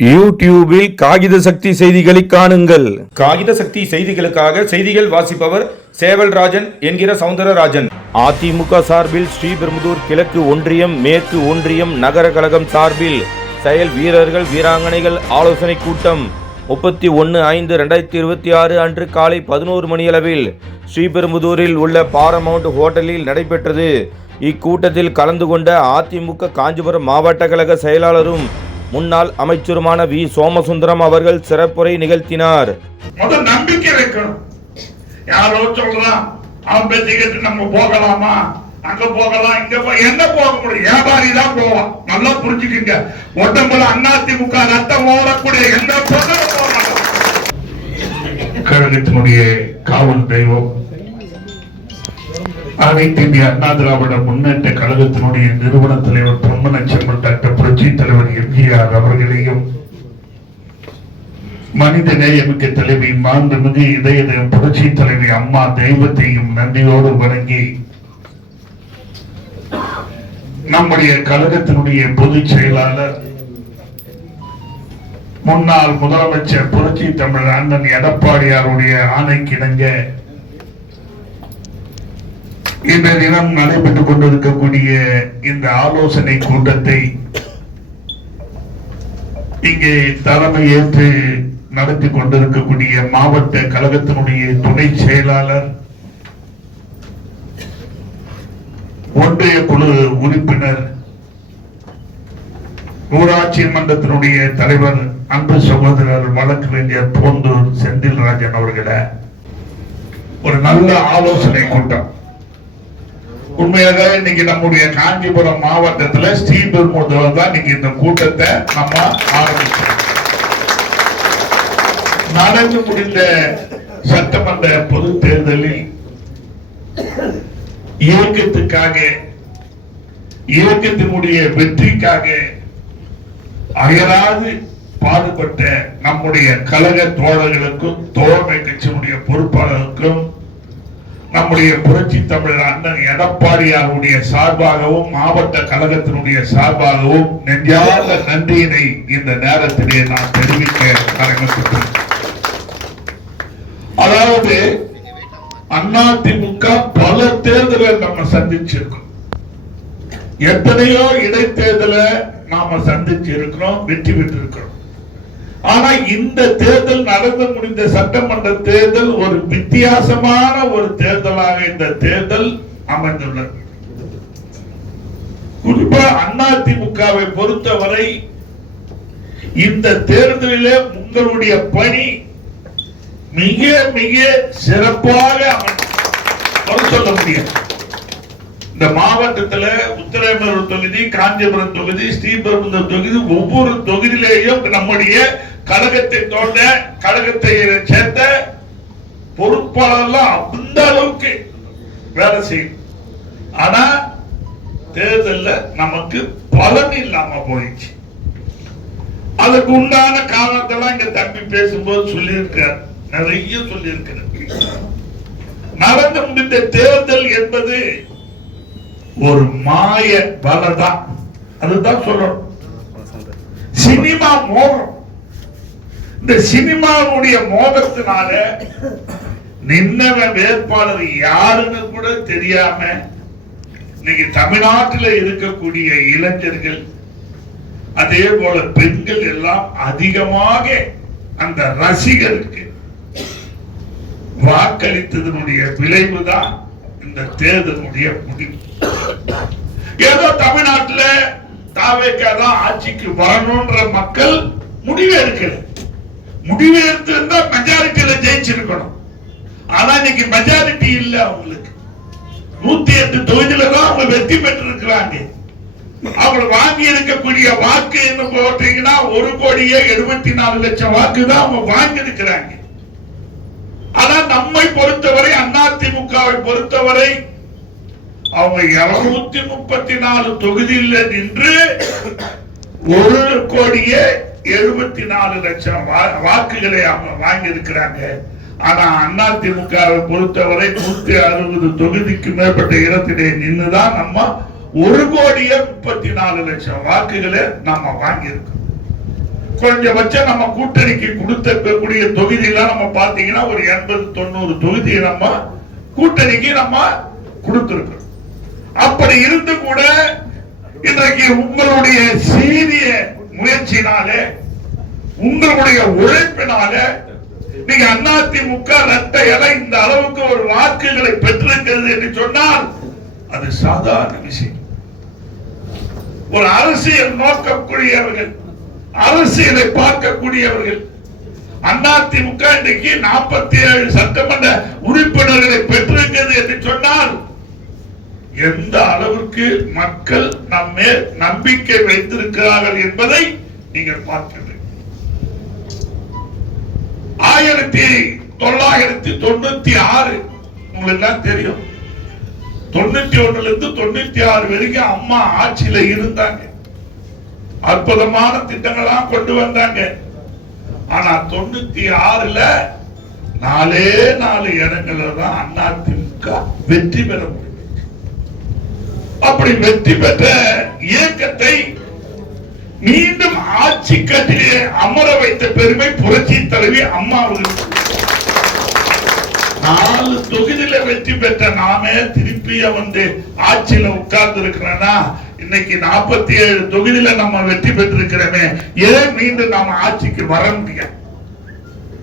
யூடியூபில் காகித சக்தி செய்திகளை காணுங்கள். காகித சக்தி செய்திகளுக்காக செய்திகள் வாசிப்பவர் சேவல்ராஜன் என்கிற சவுந்தரராஜன். அதிமுக சார்பில் ஸ்ரீபெரும்புதூர் கிழக்கு ஒன்றியம், மேற்கு ஒன்றியம் நகர கழகம் சார்பில் செயல் வீரர்கள் வீராங்கனைகள் ஆலோசனை கூட்டம் 31/5/2026 அன்று காலை 11 மணியளவில் ஸ்ரீபெரும்புதூரில் உள்ள பாரமவுண்ட் ஹோட்டலில் நடைபெற்றது. இக்கூட்டத்தில் கலந்து கொண்ட அதிமுக காஞ்சிபுரம் மாவட்ட கழக செயலாளரும் முன்னாள் அமைச்சருமான வி சோமசுந்தரம் அவர்கள் சிறப்புரை நிகழ்த்தினார். நம்பிக்கை வைக்கணும். யாரோ சொல்றான் அவன் பேச்சு கேட்டு நம்ம போகலாமா, அங்க போகலாம், இங்க என்ன போக முடியும்? வியாபாரி தான் போவான். நல்லா புரிஞ்சுக்கீங்க. உடம்புல அதிமுக ரத்தம் ஓடக்கூடிய எந்த கழகத்தினுடைய காவல் தெய்வம் அனைத்து இந்திய அண்ணா திராவிட முன்னேற்ற கழகத்தினுடைய நிறுவன தலைவர் பிரம்மணச்செம்மல் டாக்டர் புரட்சி தலைவர் எம்ஜிஆர் அவர்களையும், மனித நேயமிக்க தலைவி மாண்புமிகு இதய புரட்சி தலைவி அம்மா தெய்வத்தையும் நன்றியோடு வணங்கி, நம்முடைய கழகத்தினுடைய பொதுச் செயலாளர் முன்னாள் முதலமைச்சர் புரட்சி தமிழர் அண்ணன் எடப்பாடியாருடைய ஆணைக்கிணங்க இந்த தினம் நடைபெற்றுக் கொண்டிருக்கக்கூடிய இந்த ஆலோசனை கூட்டத்தை இங்கே தலைமை ஏற்று நடத்தி கொண்டிருக்கக்கூடிய மாவட்ட கழகத்தினுடைய துணை செயலாளர், ஒன்றிய குழு உறுப்பினர், ஊராட்சி மன்றத்தினுடைய தலைவர், அன்பு சகோதரர் வழக்கறிஞர் போந்தூர் செந்தில்ராஜன் அவர்களே, ஒரு நல்ல ஆலோசனை கூட்டம். உண்மையாக இன்னைக்கு நம்முடைய காஞ்சிபுரம் மாவட்டத்தில் ஸ்ரீபெரும்புதூர் தான் இன்னைக்கு இந்த கூட்டத்தை நம்ம ஆரம்பிச்சோம். நடந்து முடிந்த சட்டமன்ற பொது தேர்தலில் இயக்கத்தினுடைய வெற்றிக்காக அயராது பாடுபட்ட நம்முடைய கழக தோழர்களுக்கும், தோழமை கட்சியினுடைய பொறுப்பாளருக்கும், நம்முடைய புரட்சி தமிழர் அண்ணன் எடப்பாடியாருடைய சார்பாகவும் மாவட்ட கழகத்தினுடைய சார்பாகவும் நெஞ்சார்ந்த நன்றியினை இந்த நேரத்திலே நான் தெரிவிக்க கடமைப்பட்டேன். அதாவது அதிமுக பல தேர்தலை நம்ம சந்திச்சிருக்கோம். எத்தனையோ இடைத்தேர்தலை நாம சந்திச்சு இருக்கிறோம், வெற்றி பெற்று இருக்கிறோம். ஆனா இந்த தேர்தல், நடந்து முடிந்த சட்டமன்ற தேர்தல் ஒரு வித்தியாசமான ஒரு தேர்தலாக இந்த தேர்தல் அமைந்துள்ளது. குறிப்பா அதிமுகவை பொறுத்தவரை இந்த தேர்தலிலே உங்களுடைய பணி மிக மிக சிறப்பாக சொல்ல முடியும். இந்த மாவட்டத்தில் உத்திரமேரூர் தொகுதி, காஞ்சிபுரம் தொகுதி, ஸ்ரீபெரும்புதூர் தொகுதி, ஒவ்வொரு தொகுதியிலேயும் நம்முடைய கழகத்தை தோன்ற, கழகத்தை சேர்ந்த பொறுப்பாளர் அந்த அளவுக்கு வேலை செய்யும். ஆனா தேர்தல்ல நமக்கு பலன் இல்லாம போயிடுச்சு. அதுக்கு உண்டான காரணத்தெல்லாம் இங்க தம்பி பேசும்போது சொல்லியிருக்கார், நிறைய சொல்லியிருக்கிறார். நடந்து முடிந்த தேர்தல் என்பது ஒரு மாய வலைதான், அதுதான் சொல்லணும். சினிமா மோகம். இந்த சினிமாவுடைய மோகத்தினால நின்னவன் வேட்பாளர் யாருன்னு கூட தெரியாம இன்னைக்கு தமிழ்நாட்டில் இருக்கக்கூடிய இளைஞர்கள், அதே போல பெண்கள் எல்லாம் அதிகமாக அந்த ரசிகருக்கு வாக்களித்ததனுடைய விளைவுதான் இந்த தேர்தலுடைய முடிவு. ஏதோ தமிழ்நாட்டில் தாவேக்காதான் ஆட்சிக்கு வரணும்ன்ற மக்கள் முடிவு எடுக்கல. முடிவு எடுத்திருந்தா மெஜாரிட்டியில ஜெயிச்சிருக்கணும். ஆனா இன்னைக்கு மெஜாரிட்டி இல்ல. அவங்களுக்கு 108 தொகுதியில தான் அவங்க வெற்றி பெற்று இருக்கிறாங்க. அவங்க வாங்கி இருக்கக்கூடிய வாக்கு என்ன போட்டீங்கன்னா 1,74,00,000 வாக்கு தான் அவங்க வாங்கி இருக்கிறாங்க. ஆனா நம்மை பொறுத்தவரை, அதிமுகவை பொறுத்தவரை, அவங்க 234 தொகுதியில் நின்று 1,74,00,000 வாக்குகளை அவங்க வாங்கி இருக்கிறாங்க. ஆனா அதிமுகவை பொறுத்தவரை 160 தொகுதிக்கு மேற்பட்ட இடத்திலே நின்றுதான் நம்ம 1,34,00,000 வாக்குகளை நம்ம வாங்கி இருக்கோம். கொஞ்சபட்சம் நம்ம கூட்டணிக்கு கொடுத்தக்கூடிய தொகுதியெல்லாம் நம்ம பாத்தீங்கன்னா ஒரு 80-90 தொகுதியை நம்ம கூட்டணிக்கு நம்ம கொடுத்திருக்கிறோம். அப்படி இருந்து கூட இன்றைக்கு உங்களுடைய சீரிய முயற்சினாலே, உங்களுடைய உழைப்பினால நீங்க அதிமுக இரட்டை இலை இந்த அளவுக்கு ஒரு வாக்குகளை பெற்றிருக்கிறது என்று சொன்னால் அது சாதாரண விஷயம். ஒரு அரசியல் நோக்கக்கூடியவர்கள், அரசியலை பார்க்கக்கூடியவர்கள், அதிமுக இன்றைக்கு 47 சட்டமன்ற உறுப்பினர்களை பெற்றிருக்கிறது என்று சொன்னால் எந்த அளவிற்கு மக்கள் நம்மே நம்பிக்கை வைத்திருக்கிறார்கள் என்பதை நீங்கள் பார்க்கிறீர்கள். 1996 உங்களுக்கு எல்லாம் தெரியும். 91 இருந்து 96 வரைக்கும் அம்மா ஆட்சியில இருந்தாங்க. அற்புதமான திட்டங்கள்லாம் கொண்டு வந்தாங்க. ஆனா 96ல 4 இடங்கள்ல தான் அதிமுக வெற்றி பெற முடியும். அப்படி வெற்றி பெற்ற இயக்கத்தை மீண்டும் ஆட்சி கட்டிலே அமர வைத்த பெருமை புரட்சி தலைவி அம்மாவுக்கு. 4 தொகுதியில வெற்றி பெற்ற நாமே திருப்பிய வந்து ஆட்சியில உட்கார்ந்து இருக்கிறேன்னா இன்னைக்கு 47 தொகுதியில நம்ம வெற்றி பெற்றிருக்கிறோமே, ஏன் மீண்டும் நாம ஆட்சிக்கு வர முடியாது?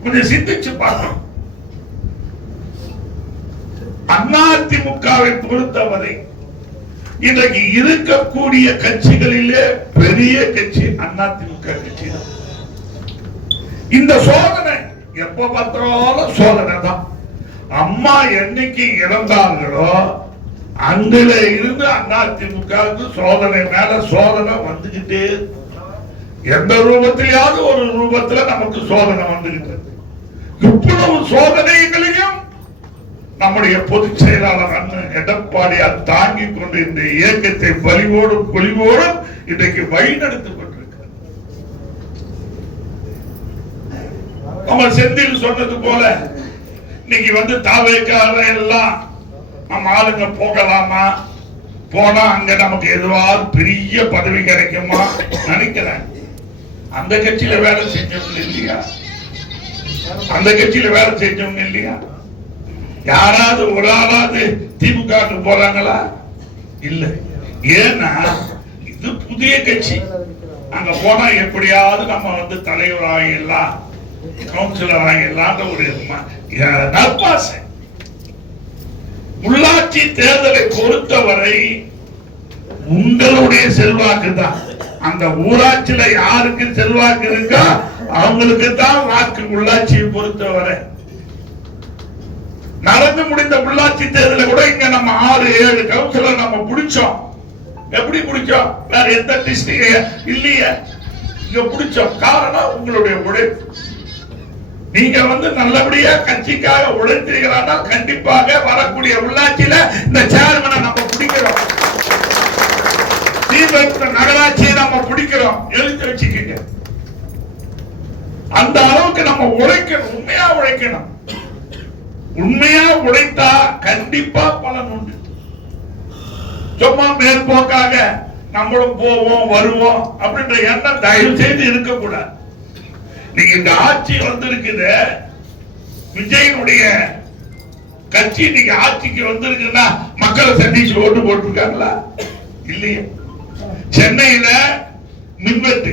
கொஞ்சம் சிந்திச்சு பார்க்கணும். அதிமுகவை பொறுத்தவரை இன்றைக்கு இருக்கக்கூடிய கட்சிகளிலே பெரிய கட்சி அதிமுக கட்சி தான். இந்த சோதனை எப்ப பார்த்தாலும் சோதனை தான். அம்மா என்னைக்கு இறந்தார்களோ அங்கில இருந்து அதிமுக சோதனை மேல சோதனை வந்துகிட்டே, எந்த ரூபத்திலேயாவது ஒரு ரூபத்துல நமக்கு சோதனை வந்துகிட்டு. இவ்வளவு சோதனைகளையும் நம்முடைய பொதுச் செயலாளர் அண்ணன் எடப்பாடியார் தாங்கிக் கொண்டு இந்த இயக்கத்தை வலிவோடும் பொலிவோடும் இன்றைக்கு வழிநடத்திக் கொண்டிருக்கிறார். நம்ம செந்தில் சொன்னது போல இன்னைக்கு வந்து தாவேக்கார எல்லாம் நம்ம ஆளுங்க போகலாமா, போனா அங்க நமக்கு எதுவாவது பெரிய பதவி கிடைக்குமா நினைக்கிறேன். அந்த கட்சியில வேலை செஞ்சவங்க இல்லையா? அந்த கட்சியில வேலை செஞ்சவங்க இல்லையா? யாராவது ஒரு ஆளாவது திமுக போறாங்களா? இல்ல. ஏன்னா இது புதிய கட்சி. அங்க போனா எப்படியாவது நம்ம வந்து தலைவர் ஆகிடலாம், கவுன்சிலர் ஆகிடலாம் ஒரு நற்பாசை. உள்ளாட்சி தேர்தலை பொறுத்தவரை உங்களுடைய செல்வாக்கு தான். அந்த ஊராட்சியில யாருக்கு செல்வாக்கு இருக்கா அவங்களுக்கு தான் வாக்கு. உள்ளாட்சியை பொறுத்தவரை நடந்து முடிந்த உள்ளாட்சி தேர்தலை கூட இங்க நம்ம 6-7 கவுன்சிலர் நம்ம பிடிச்சோம். எப்படி பிடிச்சோம்? வேற எந்த டிஸ்ட்ரிக்ட் இல்லையே, இங்க பிடிச்சோம். காரணம் உங்களுடைய உழைப்பு. நீங்க வந்து நல்லபடியா கட்சிக்காக உழைத்தீர்களா கண்டிப்பாக வரக்கூடிய உள்ளாட்சியில இந்த சேர்மனை நம்ம பிடிக்கிறோம், நகராட்சியை நம்ம பிடிக்கிறோம். எழுதி வச்சுக்கீங்க. அந்த அளவுக்கு நம்ம உழைக்கணும், உண்மையா உழைக்கணும். உண்மையா உழைத்தா கண்டிப்பா பலன் உண்டு. சும்மா மேற்போக்காக நம்மளும் போவோம் வருவோம் அப்படின்ற எண்ணம் தயவு செய்து இருக்கக்கூடாது. நீங்க இந்த ஆட்சி வந்திருக்குது, விஜயனுடைய கட்சி நீங்க ஆட்சிக்கு வந்திருக்குன்னா மக்களை சந்திச்சு ஓட்டு போட்டிருக்காங்களா? இல்லையே. சென்னையில மின்வெட்டு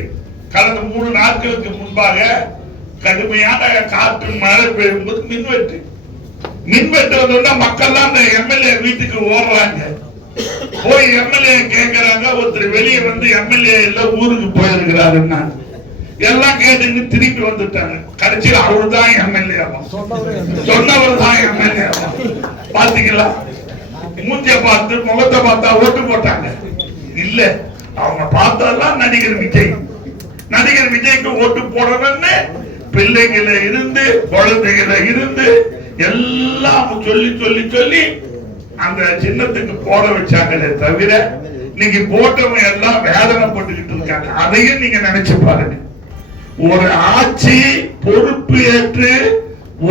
கடந்த 3 நாட்களுக்கு முன்பாக கடுமையான காற்று மழை பெய்யும்போது மின்வெட்டு வந்தோம்னா மக்கள் தான் அந்த எம்எல்ஏ வீட்டுக்கு ஓடுறாங்க. போய் எம்எல்ஏ கேட்கிறாங்க. ஒருத்தர் வெளியே வந்து எம்எல்ஏ இல்ல ஊருக்கு போயிருக்கிறாருன்னா எல்லாம் கேட்டு திருப்பி வந்துட்டாங்க. கடைசியில் அவரு தான் எம்எல்ஏ, சொன்னவர் தான் எம்எல்ஏ. பாத்தீங்களா? மூஞ்ச பார்த்து முகத்தை பார்த்தா ஓட்டு போட்டாங்க. இல்ல, அவங்க பார்த்ததெல்லாம் நடிகர் விஜய். நடிகர் விஜய்க்கு ஓட்டு போடணும்னு பிள்ளைகளை இருந்து குழந்தைகளை இருந்து எல்லாம் சொல்லி சொல்லி சொல்லி அந்த சின்னத்துக்கு போட வச்சாங்களே தவிர நீங்க போட்டவங்க எல்லாம் வேதனைப்பட்டுக்கிட்டு இருக்காங்க. அதையும் நீங்க நினைச்சு பாருங்க. ஒரு ஆட்சி பொறுப்பு ஏற்று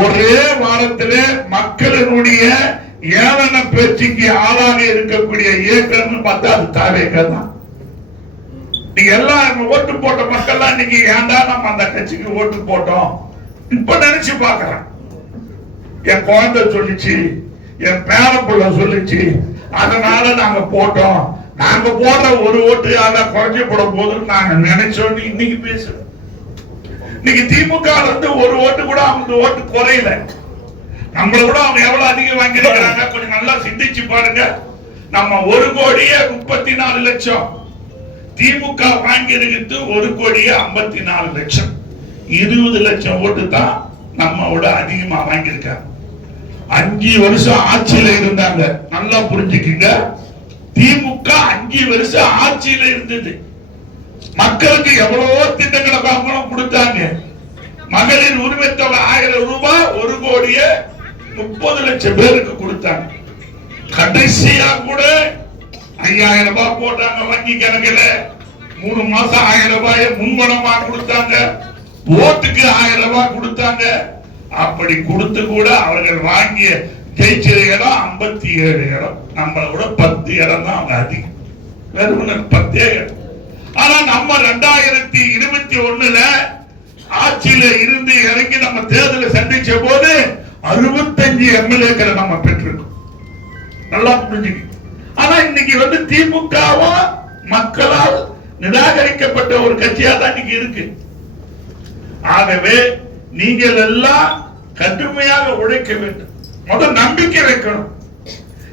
ஒரே வாரத்தில் மக்களினுடைய ஏளன பேச்சுக்கு ஆளாக இருக்கக்கூடிய இயக்கம் பார்த்தா அது தாவேக தான். நீங்க எல்லாம் ஓட்டு போட்ட மக்கள் இன்னைக்கு ஏன்டா நம்ம அந்த கட்சிக்கு ஓட்டு போட்டோம் இப்ப நினைச்சு பாக்குறேன். என் குழந்தை சொல்லிச்சு, என் பேரப்புள்ள சொல்லிச்சு, அதனால நாங்க போட்டோம். நாங்க போடுற ஒரு ஓட்டு அதை குறைஞ்சு போட போதுன்னு நாங்க நினைச்சோன்னு இன்னைக்கு பேசுறோம். இன்னைக்கு திமுக இருந்து ஒரு ஓட்டு கூட அவங்க ஓட்டு குறையல. நம்மள கூட அவங்க எவ்வளவு அதிகம் வாங்கியிருக்கிறாங்க கொஞ்சம் நல்லா சிந்திச்சு பாருங்க. நம்ம 1,34,00,000 திமுக வாங்கி இருக்கிறது 1,54,00,000. 20 லட்சம் ஓட்டு தான் நம்ம விட அதிகமா வாங்கியிருக்காங்க. 5 வருஷம் ஆட்சியில இருந்தாங்க. நல்லா புரிஞ்சுக்கீங்க. திமுக 5 வருஷம் ஆட்சியில இருந்தது. மக்களுக்கு எவ்வளவோ திட்டங்களை கொடுத்தாங்க. மகளிர் உரிமை தொகை 1000 ரூபாய் 1,30,00,000 பேருக்கு கொடுத்தாங்க. கடைசியா கூட 5,000 ரூபாய் போட்டாங்க வங்கி கணக்குல. 3 மாசம் 1000 ரூபாயை முன்பணமா கொடுத்தாங்க. ஓட்டுக்கு 1000 ரூபாய் கொடுத்தாங்க. அப்படி கொடுத்து கூட அவர்கள் வாங்கிய ஜெயிச்ச இடம் 57 இடம். நம்மளை விட 10 இடம் தான் அவங்க அதிகம். வெறும் 10 இடம். ஆனா நம்ம 2021 ஆட்சியில இருந்து இறங்கி நம்ம தேர்தலை சந்திச்ச போது 65 எம்எல்ஏக்களை நம்ம பெற்றிருக்கோம். நல்லா புரிஞ்சுக்க. ஆனா இன்னைக்கு திமுகவும் மக்களால் நிராகரிக்கப்பட்ட ஒரு கட்சியா தான் இன்னைக்கு இருக்கு. ஆகவே நீங்கள் எல்லாம் கடுமையாக உழைக்க வேண்டும். முதல் நம்பிக்கை வைக்கணும்.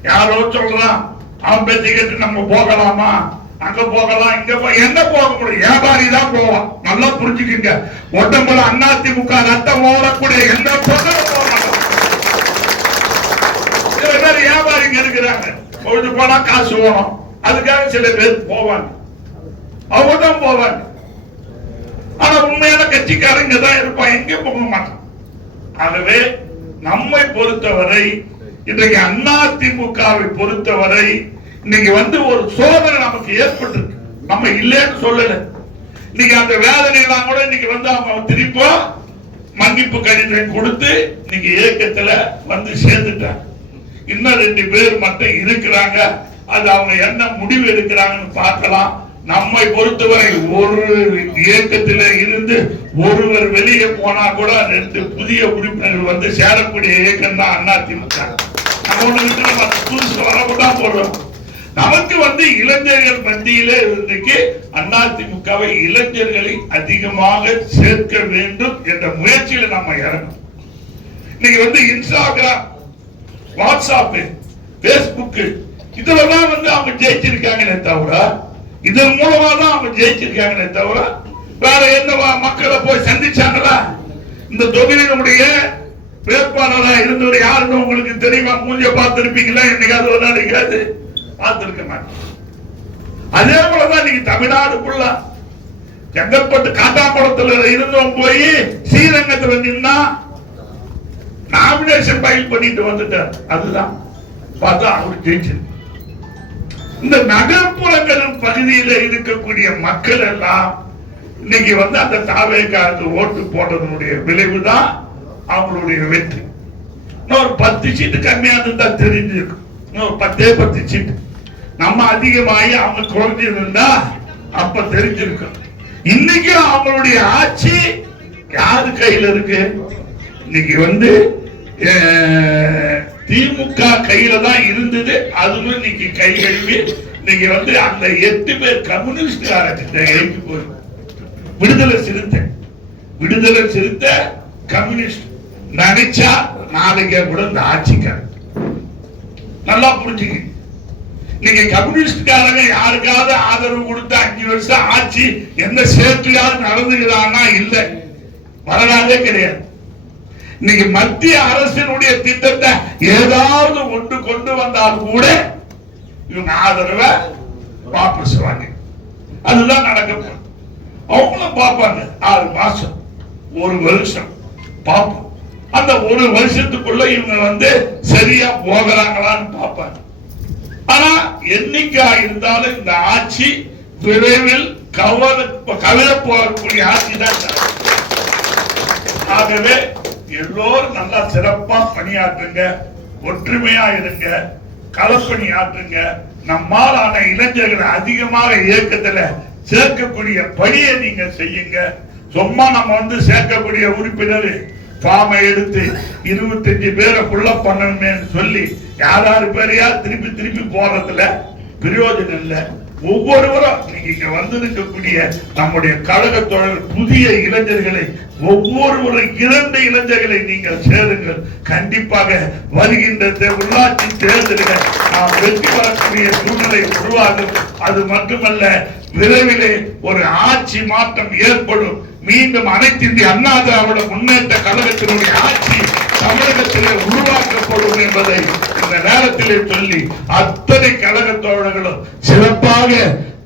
யாரோ சொல்றான் அவன் பேச்சு கேட்டு நம்ம போகலாமா, அங்க போகலாம், இங்க என்ன போக முடியும்? வியாபாரி தான் போவான். நல்லா புரிஞ்சுக்கீங்க. உடம்புல அதிமுக ரத்தம் ஓடக்கூடிய எந்த பொருளும் போகலாம். சில பேர் வியாபாரிங்க இருக்கிறாங்க. பொழுது போனா காசு ஓடும். அதுக்காக சில பேர் போவாங்க. அவங்க தான் போவாங்க. ஆனா உண்மையான கட்சிக்காரங்க தான் இருப்பான். எங்க போக மாட்டான். ஆகவே நம்மை பொறுத்தவரை இன்றைக்கு அதிமுகவை பொறுத்தவரை இன்னைக்கு ஒரு சோதனை நமக்கு ஏற்பட்டு நம்ம இல்லைன்னு சொல்லல. இன்னைக்கு அந்த வேதனை எல்லாம் கூட இன்னைக்கு அவங்க திருப்பி மன்னிப்பு கடிதம் கொடுத்து இன்னைக்கு இயக்கத்துல சேர்ந்துட்டாங்க. இன்னும் 2 பேர் மட்டும் இருக்கிறாங்க. அது அவங்க என்ன முடிவு எடுக்கிறாங்கன்னு பார்க்கலாம். நம்மை பொறுத்தவரை ஒரு இயக்கத்தில் இருந்து ஒருவர் வெளியே போனா கூட 2 புதிய உறுப்பினர்கள் சேரக்கூடிய இயக்கம் தான் அதிமுக. நம்ம புதுசு வரப்பதான் போடுறோம். நமக்கு இளைஞர்கள் மத்தியிலே இன்றைக்கு அதிமுகவை இளைஞர்களை அதிகமாக சேர்க்க வேண்டும் என்ற முயற்சியில நம்ம இறங்கணும். இன்னைக்கு இன்ஸ்டாகிராம், வாட்ஸ்அப், பேஸ்புக் இதெல்லாம் அவங்க ஜெயிச்சிருக்காங்களே தவிர, இதன் மூலமா தான் அவங்க ஜெயிச்சிருக்காங்களே தவிர வேற எந்த மக்களை போய் சந்திச்சாங்களா? இந்த தொகுதியினுடைய வேட்பாளரா இருந்தவர் யாருன்னு உங்களுக்கு தெரியுமா? மூஞ்ச பார்த்திருப்பீங்களா? என்னைக்காவது ஒரு நாளைக்காவது பார்த்திருக்க மாட்டேன். அதே போலதான் நீங்க தமிழ்நாடுக்குள்ள செங்கல்பட்டு காட்டாங்குளத்துல இருந்தவங்க போய் ஸ்ரீரங்கத்துல நின்னா நாமினேஷன் ஃபைல் பண்ணிட்டு வந்துட்டார். அதுதான் பார்த்தா அவர் ஜெயிச்சிருக்கு. இந்த நகர்ப்புறங்களின் பகுதியில் இருக்கக்கூடிய மக்கள் எல்லாம் இன்னைக்கு அந்த தாவேக்காருக்கு ஓட்டு போட்டதனுடைய விளைவுதான் அவங்களுடைய வெற்றி. இன்னொரு 10 சீட்டு கம்மியா இருந்தா தெரிஞ்சிருக்கும். இன்னொரு 10 சீட்டு நம்ம அதிகமாகி அவங்க குறைஞ்சிருந்தா அப்ப தெரிஞ்சிருக்கும். இன்னைக்கு அவங்களுடைய ஆட்சி யாரு கையில இருக்கு? இன்னைக்கு திமுக கையில தான் இருந்தது. அதுவும் இன்னைக்கு கை கழுவி இன்னைக்கு அந்த 8 பேர் கம்யூனிஸ்ட் போய் விடுதலை சிறுத்தை கம்யூனிஸ்ட் நினைச்சா நாளைக்கே கூட இந்த ஆட்சிக்கார நல்லா புரிஞ்சுக்க. நீங்க கம்யூனிஸ்ட்காரங்க யாருக்காவது ஆதரவு கொடுத்து 5 வருஷம் ஆட்சி எந்த சேர்க்கையாவது நடந்துகிறான்னா இல்லை, வரலாறே கிடையாது. இன்னைக்கு மத்திய அரசினுடைய திட்டத்தை ஏதாவது ஒன்று கொண்டு வந்தால் கூட இவங்க ஆதரவை வாபஸ் வாங்க. அதுதான் நடக்க போகுது. அவங்களும் பார்ப்பாங்க. 6 மாசம் 1 வருஷம் பார்ப்போம். அந்த 1 வருஷத்துக்குள்ள இவங்க சரியா போகிறாங்களான்னு பார்ப்பாங்க. ஆனா என்னைக்கா இருந்தாலும் இந்த ஆட்சி விரைவில் கவிழ போகக்கூடிய ஆட்சி தான். ஆகவே எல்லோரும் நல்லா சிறப்பா பணியாற்றுங்க, ஒற்றுமையா இருங்க, களப்பணி ஆற்றுங்க. நம்மாலான இளைஞர்களை அதிகமாக இயக்கத்துல சேர்க்கக்கூடிய பணியை நீங்க செய்யுங்க. சும்மா நம்ம சேர்க்கக்கூடிய உறுப்பினர் ஃபார்மை எடுத்து 25 பேரை புள்ள பண்ணணுமே சொல்லி யார் பேரையா திருப்பி திருப்பி போறதுல பிரயோஜனம் இல்லை. ஒவ்வொருவரும் நீங்க இங்க வந்திருக்கக்கூடிய நம்முடைய கழக தோழர் புதிய இளைஞர்களை ஒவ்வொருவரும் 2 இளைஞர்களை நீங்கள் சேருங்கள். கண்டிப்பாக வருகின்ற உள்ளாட்சி தேர்தலில் நாம் வெற்றி பெறக்கூடிய சூழ்நிலை உருவாகும். அது மட்டுமல்ல, விரைவிலே ஒரு ஆட்சி மாற்றம் ஏற்படும். மீண்டும் அனைத்து இந்திய அண்ணா திராவிட முன்னேற்ற கழகத்தினுடைய ஆட்சி தமிழகத்திலே உருவாக்கப்படும் என்பதை இந்த நேரத்திலே சொல்லி அத்தனை கழக தோழர்களும் சிறப்பாக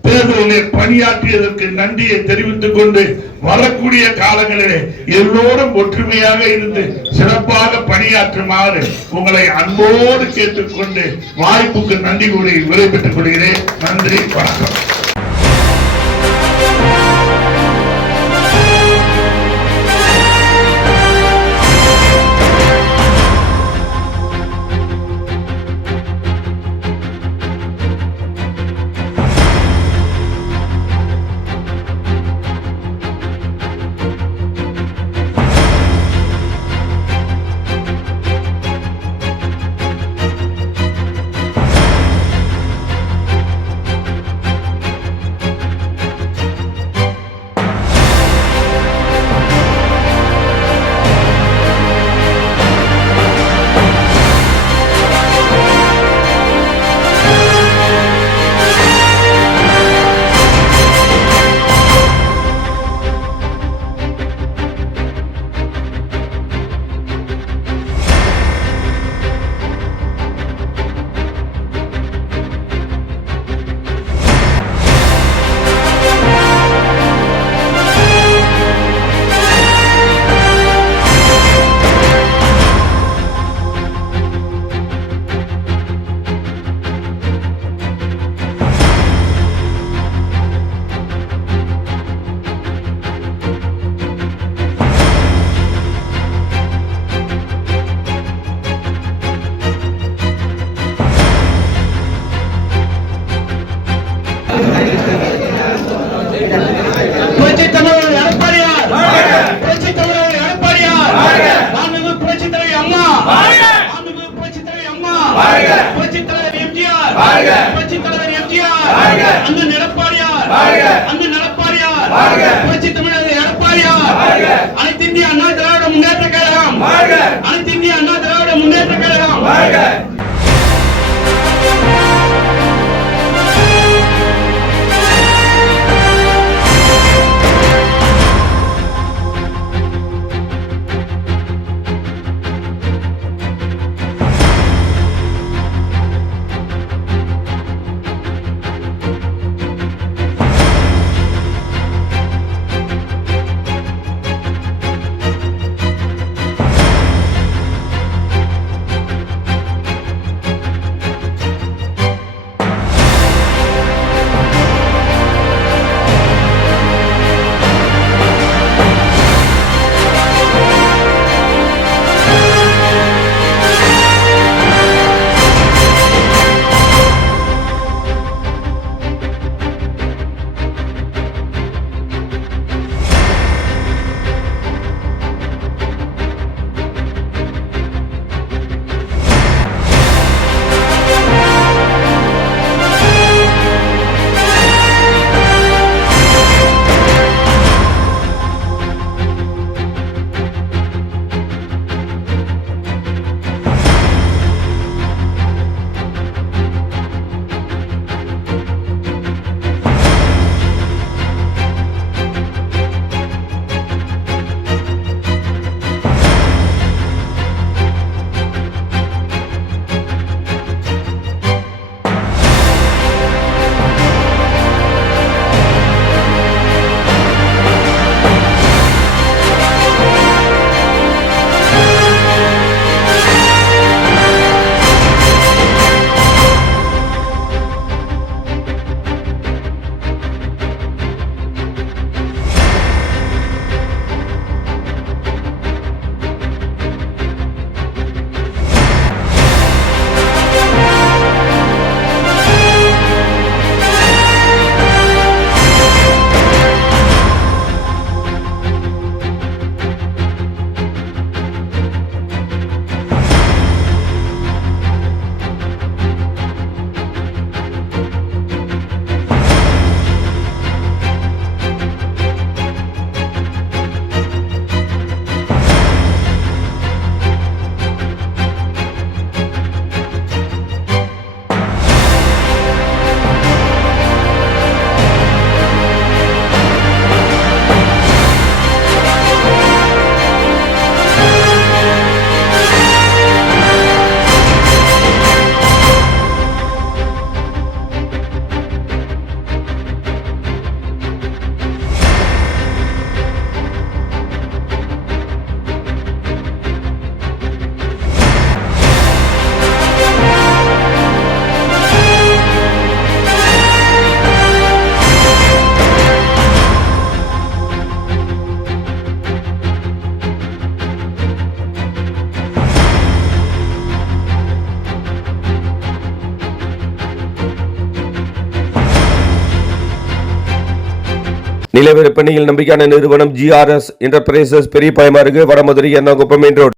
தேர்தலிலே பணியாற்றியதற்கு நன்றியை தெரிவித்துக் கொண்டு வரக்கூடிய காலங்களிலே எல்லோரும் ஒற்றுமையாக இருந்து சிறப்பாக பணியாற்றுமாறு உங்களை அன்போடு கேட்டுக்கொண்டு வாய்ப்புக்கு நன்றி கூறி விடைபெற்றுக் கொள்கிறேன். நன்றி, வணக்கம். அனைத்து இந்திய அண்ணா திராவிட முன்னேற்ற கழகம், அனைத்து இந்திய அண்ணா திராவிட முன்னேற்ற கழகம். நில விற்பனையில் நம்பிக்கையான நிறுவனம் GRS என்டர்பிரைசஸ், பெரிய பாயமாறு, வடமதுரை, எர்ணாகுப்பம் மெயின் ரோடு.